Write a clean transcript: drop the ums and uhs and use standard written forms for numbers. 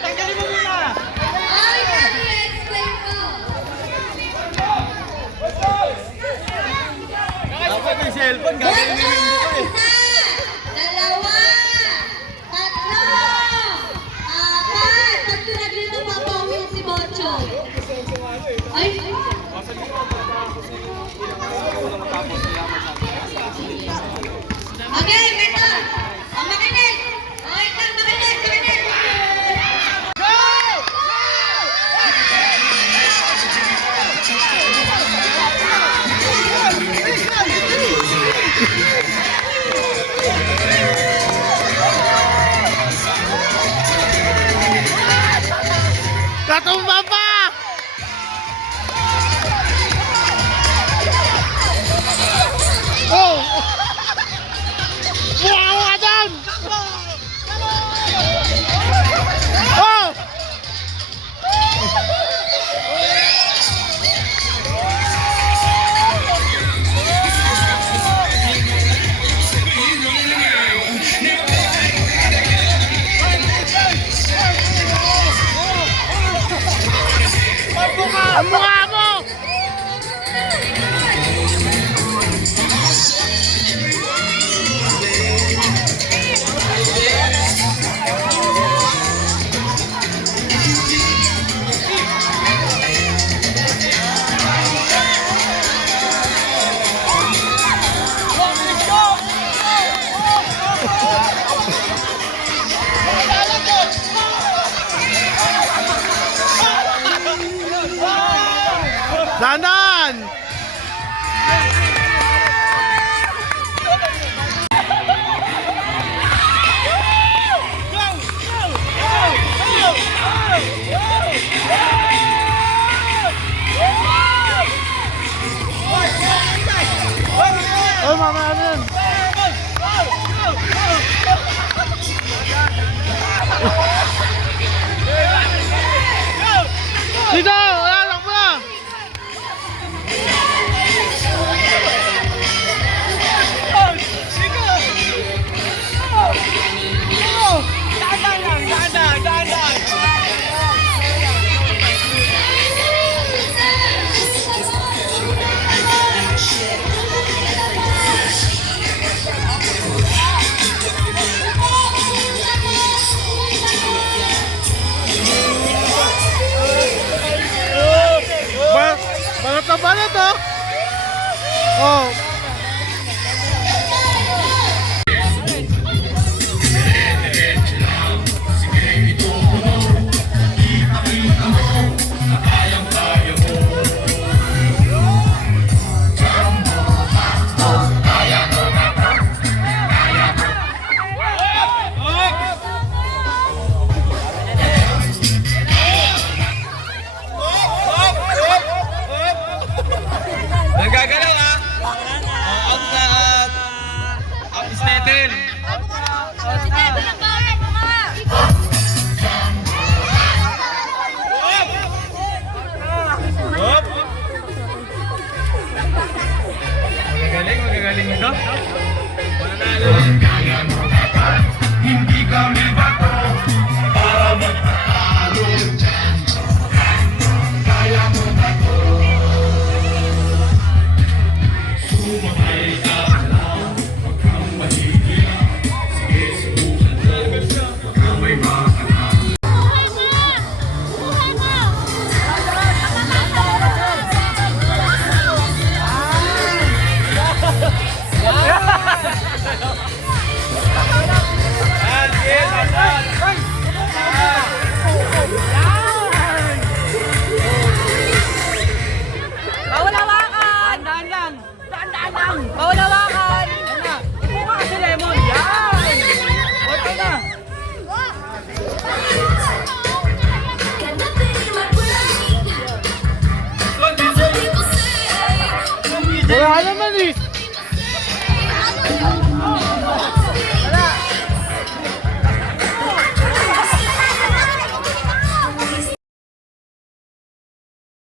Tanggalin mo muna. Dapat may cellphone, gagawin mo yung mukha eh. Dalawa, tatlo, apat. Pag tinagli mo, papawin si Bocho. Ay! Okay, beto. Ang makinig. Okay, makinig. Natumba pa! Oh! Buha ka doon! Oh! Ang mukha mo! Dahan! Oh, mamaya na yun. Dito! Wala, takbo na! Balat na balat, oh! Oh! Nagagalaw ha? Out na at up is natin. Magagaling ito. Hindi kami bato para magpapalo dyan. Kaya mo ba to? Sumakay ka lang, huwag kang mahihirap. Sige, subukan mo, huwag kang may makanap. Bawal hawakan! Dahan lang! Dahan lang! Bawal hawakan! Yan na! Ipo ka kasi, Lemon! Yan! Okay na! Wala naman eh!